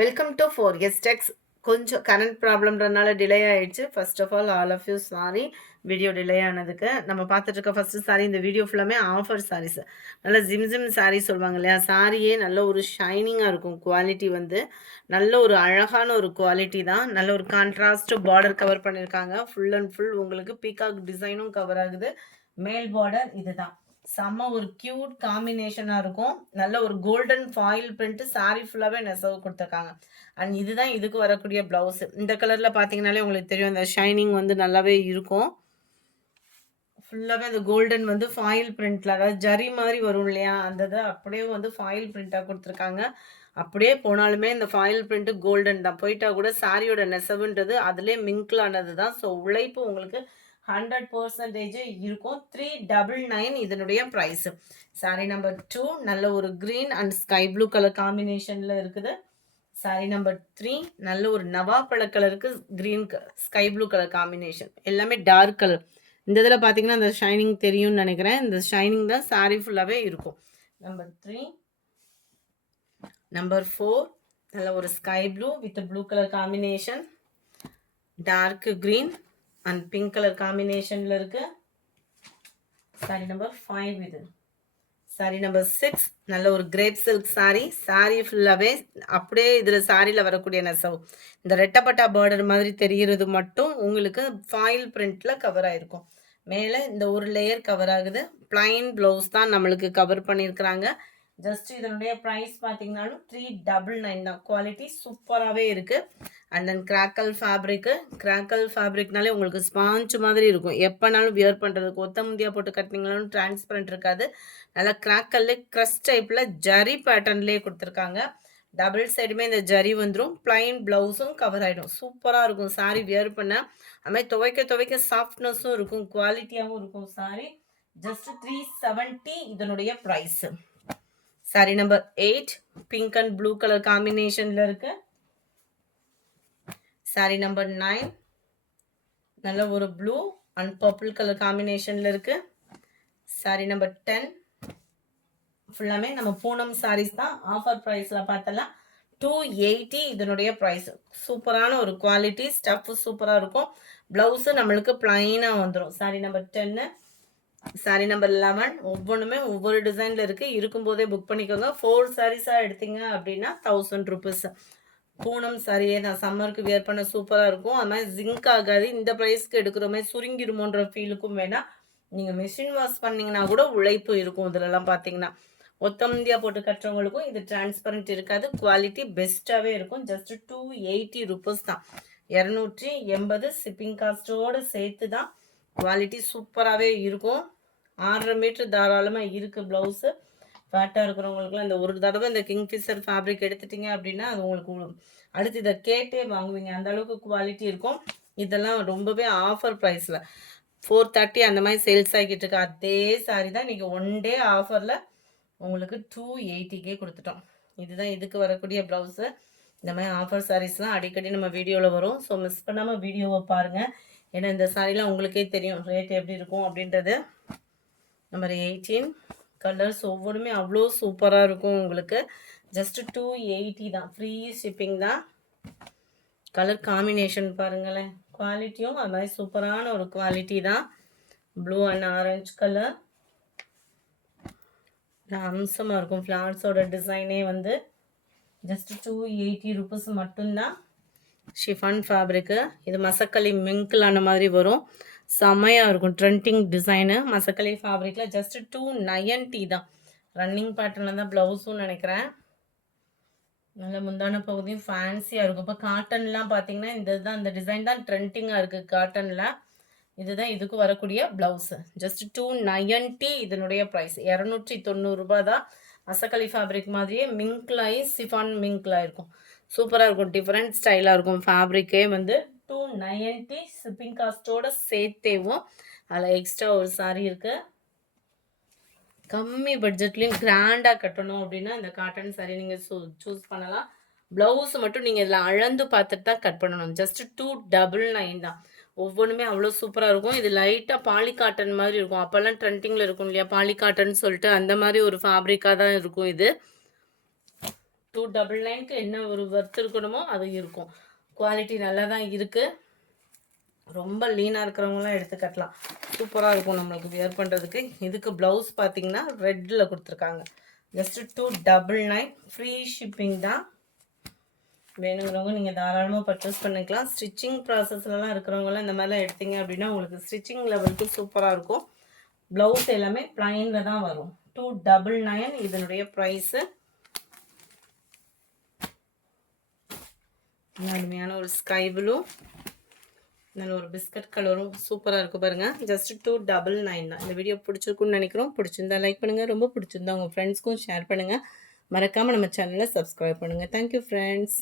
Welcome to 4S Tex. கொஞ்சம் current ப்ராப்ளம்ன்றனால delay ஆயிடுச்சு. First of all of you sorry video delay ஆனதுக்கு. நம்ம பார்த்துட்டு இருக்க ஃபர்ஸ்ட் சாரி, இந்த வீடியோ ஃபுல்லாமே ஆஃபர் சாரீஸ். நல்ல ஜிம் சாரீ சொல்லுவாங்க இல்லையா, சாரியே நல்ல ஒரு ஷைனிங்காக இருக்கும். குவாலிட்டி வந்து நல்ல ஒரு அழகான ஒரு குவாலிட்டி தான். நல்ல ஒரு கான்ட்ராஸ்ட் பார்டர் கவர் பண்ணியிருக்காங்க. ஃபுல் அண்ட் ஃபுல் உங்களுக்கு பீகாக் டிசைனும் கவர் ஆகுது. மேல் பார்டர் இதுதான். செம்ம ஒரு கியூட் காம்பினேஷனாக இருக்கும். நல்ல ஒரு கோல்டன் ஃபாயில் பிரிண்ட் சாரீ ஃபுல்லாகவே நெசவு கொடுத்துருக்காங்க. அண்ட் இதுதான் இதுக்கு வரக்கூடிய ப்ளவுஸு. இந்த கலரில் பார்த்தீங்கனாலே உங்களுக்கு தெரியும், அந்த ஷைனிங் வந்து நல்லாவே இருக்கும். ஃபுல்லாகவே அந்த கோல்டன் வந்து ஃபாயில் பிரிண்டில், அதாவது ஜரி மாதிரி வரும் இல்லையா, அந்த இதை அப்படியே வந்து ஃபாயில் பிரிண்ட்டாக கொடுத்துருக்காங்க. அப்படியே போனாலுமே இந்த ஃபாயில் பிரிண்ட்டு கோல்டன் தான். போயிட்டா கூட சாரியோட நெசவுன்றது அதிலே மிங்கிளானது தான். ஸோ உழைப்பு உங்களுக்கு 100% இருக்கும். 399 இதனுடைய ப்ரைஸு. சாரி நம்பர் 2 நல்ல ஒரு green and sky blue colour காம்பினேஷனில் இருக்குது. சாரி நம்பர் 3 நல்ல ஒரு நவாப்பழ கலருக்கு green sky blue colour combination. எல்லாமே டார்க் கலர். இந்த இதில் பார்த்தீங்கன்னா அந்த ஷைனிங் தெரியும்னு நினைக்கிறேன். இந்த ஷைனிங் தான் சாரி ஃபுல்லாகவே இருக்கும். நம்பர் 3. நம்பர் 4 நல்ல ஒரு sky blue with blue colour combination, dark green and pink colour காம்பினேஷனில் இருக்கு. சாரி நம்பர் 5 இது. சாரி நம்பர் 6 நல்ல ஒரு கிரேப் சில்க் சாரி. சாரி ஃபுல்லாகவே அப்படியே இதில் சாரியில் வரக்கூடிய நெசவு இந்த ரெட்டப்பட்டா பார்டர் மாதிரி தெரிகிறது மட்டும் உங்களுக்கு ஃபாயில் பிரிண்டில் கவர் ஆகிருக்கும். மேலே இந்த ஒரு லேயர் கவர் ஆகுது. பிளைன் ப்ளவுஸ் தான் நம்மளுக்கு கவர் பண்ணியிருக்கிறாங்க. ஜஸ்ட் இதனுடைய ப்ரைஸ் பார்த்தீங்கன்னாலும் 399 தான். குவாலிட்டி சூப்பராகவே இருக்குது. And then crackle fabric. Crackle ஃபேப்ரிக்னாலே உங்களுக்கு ஸ்பாஞ்ச் மாதிரி இருக்கும். எப்போனாலும் வியர் பண்ணுறதுக்கு ஒத்த முந்தியாக போட்டு கட்டினீங்கனாலும் டிரான்ஸ்பரண்ட் இருக்காது. நல்லா கிராக்கல்லே க்ரஷ் டைப்பில் ஜரி பேட்டர்ன்லேயே கொடுத்துருக்காங்க. டபுள் சைடுமே இந்த ஜரி வந்துடும். பிளைன் ப்ளவுஸும் கவர் ஆகிடும். சூப்பராக இருக்கும் சாரி வியர் பண்ண. அது மாதிரி துவைக்க சாஃப்ட்னஸும் இருக்கும், குவாலிட்டியாகவும் இருக்கும் சாரி. ஜஸ்ட் 370 இதனுடைய price. Sari number 8 pink and blue colour காம்பினேஷன்ல இருக்கு. சாரி நம்பர் 9 நல்ல ஒரு ப்ளூ அண்ட் பர்பிள் கலர் காம்பினேஷன்ல இருக்கு. சாரி நம்பர் 10 ஃபுல்லாமே நம்ம பூனம் சாரீஸ் தான். ஆஃபர் ப்ரைஸ்ல பார்த்தலாம் 280 இதனுடைய ப்ரைஸ். சூப்பரான ஒரு குவாலிட்டி, ஸ்டஃப் சூப்பராக இருக்கும். ப்ளவுஸு நம்மளுக்கு பிளைனாக வந்துடும். Sorry number 10. சாரி நம்பர் 11 ஒவ்வொன்றுமே ஒவ்வொரு டிசைனில் இருக்குது. இருக்கும்போதே புக் பண்ணிக்கோங்க. 4 சாரீஸாக எடுத்தீங்க அப்படின்னா 1000 ருபீஸ். பூனம் சாரியே தான். சம்மருக்கு வியர் பண்ண சூப்பராக இருக்கும். அது மாதிரி ஜிங்க் ஆகாது. இந்த ப்ரைஸ்க்கு எடுக்கிற மாதிரி சுருங்கிடுமோன்ற ஃபீலுக்கும் வேணாம். நீங்கள் மிஷின் வாஷ் பண்ணிங்கன்னா கூட உழைப்பு இருக்கும். இதிலலாம் பார்த்தீங்கன்னா ஒத்தமந்தியாக போட்டு கட்டுறவங்களுக்கும் இது டிரான்ஸ்பரண்ட் இருக்காது. குவாலிட்டி பெஸ்ட்டாகவே இருக்கும். ஜஸ்ட் 280 ருபீஸ் தான். 280 ஷிப்பிங் காஸ்ட்டோடு சேர்த்து தான். குவாலிட்டி சூப்பராகவே இருக்கும். 6.5 மீட்டர் தாராளமாக இருக்குது ப்ளவுஸு. ஃபேட்டாக இருக்கிறவங்களுக்குலாம் இந்த ஒரு தடவை இந்த கிங்ஃபிஷர் ஃபேப்ரிக் எடுத்துட்டிங்க அப்படின்னா அது உங்களுக்கு அடுத்து இதை கேட்டே வாங்குவீங்க. அந்த அளவுக்கு குவாலிட்டி இருக்கும். இதெல்லாம் ரொம்பவே ஆஃபர் ப்ரைஸில் 430 அந்த மாதிரி சேல்ஸ் ஆகிக்கிட்டு இருக்கு. அதே சாரி தான் இன்றைக்கி ஒன் டே ஆஃபரில் உங்களுக்கு 280 கொடுத்துட்டோம். இதுதான் இதுக்கு வரக்கூடிய ப்ளவுஸு. இந்த மாதிரி ஆஃபர் சாரீஸ்லாம் அடிக்கடி நம்ம வீடியோவில் வரும். ஸோ மிஸ் பண்ணாமல் வீடியோவை பாருங்கள். ஏன்னா இந்த சாரிலாம் உங்களுக்கே தெரியும் ரேட் எப்படி இருக்கும் அப்படின்றது. நம்பர் 18 கலர்ஸ் ஒவ்வொன்றுமே அவ்வளோ சூப்பராக இருக்கும் உங்களுக்கு. ஜஸ்ட் 280 தான். ஃப்ரீ ஷிப்பிங் தான். கலர் காம்பினேஷன் பாருங்களேன், குவாலிட்டியும் அது மாதிரி சூப்பரான ஒரு குவாலிட்டி தான். ப்ளூ அண்ட் ஆரஞ்சு கலர் அம்சமாக இருக்கும். ஃப்ளவர்ஸோட டிசைனே வந்து ஜஸ்ட் 280 ருபீஸ் மட்டும்தான். Chiffon fabric. இது மசக்களி மிங்கிளான மாதிரி வரும். செம்மையாக இருக்கும். ட்ரெண்டிங் டிசைனு மசக்களி ஃபேப்ரிக்கில். ஜஸ்ட் 290 தான். ரன்னிங் பேட்டர்னில் தான் ப்ளவுஸும் நினைக்கிறேன். நல்ல முந்தான பகுதியும் ஃபேன்சியாக இருக்கும். இப்போ காட்டன்லாம் பார்த்தீங்கன்னா இந்த இதுதான், இந்த டிசைன் தான் ட்ரெண்டிங்காக இருக்குது காட்டனில். இதுதான் இதுக்கு வரக்கூடிய ப்ளவுஸு. ஜஸ்ட் 290 இதனுடைய ப்ரைஸ். 290 ரூபா தான். மசக்களி ஃபேப்ரிக் மாதிரியே மிங்க்லாயி சிஃபான் மிங்க்லாக இருக்கும். சூப்பராக இருக்கும். டிஃப்ரெண்ட் ஸ்டைலாக இருக்கும். ஃபேப்ரிக்கே வந்து 290 ஷிப்பிங் காஸ்ட்டோடு சேர்த்தேவும். அதில் எக்ஸ்ட்ரா ஒரு சாரி இருக்குது. கம்மி பட்ஜெட்லேயும் கிராண்டாக கட்டணும் அப்படின்னா இந்த காட்டன் சாரி நீங்கள் சூஸ் பண்ணலாம். ப்ளவுஸ் மட்டும் நீங்கள் இதில் அளந்து பார்த்துட்டு தான் கட் பண்ணணும். ஜஸ்ட் 299 தான். ஒவ்வொன்றுமே அவ்வளோ சூப்பராக இருக்கும். இது லைட்டாக பாலி காட்டன் மாதிரி இருக்கும். அப்போல்லாம் ட்ரெண்டிங்கில் இருக்கும் இல்லையா பாலி காட்டன் சொல்லிட்டு, அந்த மாதிரி ஒரு ஃபேப்ரிக்காக தான் இருக்கும் இது. 299க்கு என்ன ஒரு ஒர்த் இருக்கணுமோ அது இருக்கும். குவாலிட்டி நல்லா தான் இருக்குது. ரொம்ப லீனாக இருக்கிறவங்களாம் எடுத்து கட்டலாம். சூப்பராக இருக்கும் நம்மளுக்கு வியர் பண்ணுறதுக்கு. இதுக்கு ப்ளவுஸ் பார்த்தீங்கன்னா ரெட்டில் கொடுத்துருக்காங்க. ஜஸ்ட்டு 299 ஃப்ரீ ஷிப்பிங் தான். வேணுங்கிறவங்க நீங்கள் தாராளமாக பர்ச்சேஸ் பண்ணிக்கலாம். ஸ்டிச்சிங் ப்ராசஸ்லலாம் இருக்கிறவங்களாம் இந்த மாதிரிலாம் எடுத்தீங்க அப்படின்னா உங்களுக்கு ஸ்டிச்சிங் லெவலுக்கு சூப்பராக இருக்கும். ப்ளவுஸ் எல்லாமே ப்ளைனில் தான் வரும். 299 இதனுடைய ப்ரைஸு. அருமையான ஒரு ஸ்கை ப்ளூ, நல்ல ஒரு பிஸ்கட் கலரும் சூப்பராக இருக்குது பாருங்கள். ஜஸ்ட் 299 தான். இந்த வீடியோ பிடிச்சிருக்குன்னு நினைக்கிறோம். பிடிச்சிருந்தா லைக் பண்ணுங்கள். ரொம்ப பிடிச்சிருந்தா உங்கள் ஃப்ரெண்ட்ஸ்க்கும் ஷேர் பண்ணுங்கள். மறக்காமல் நம்ம சேனலை சப்ஸ்கிரைப் பண்ணுங்கள். Thank you friends.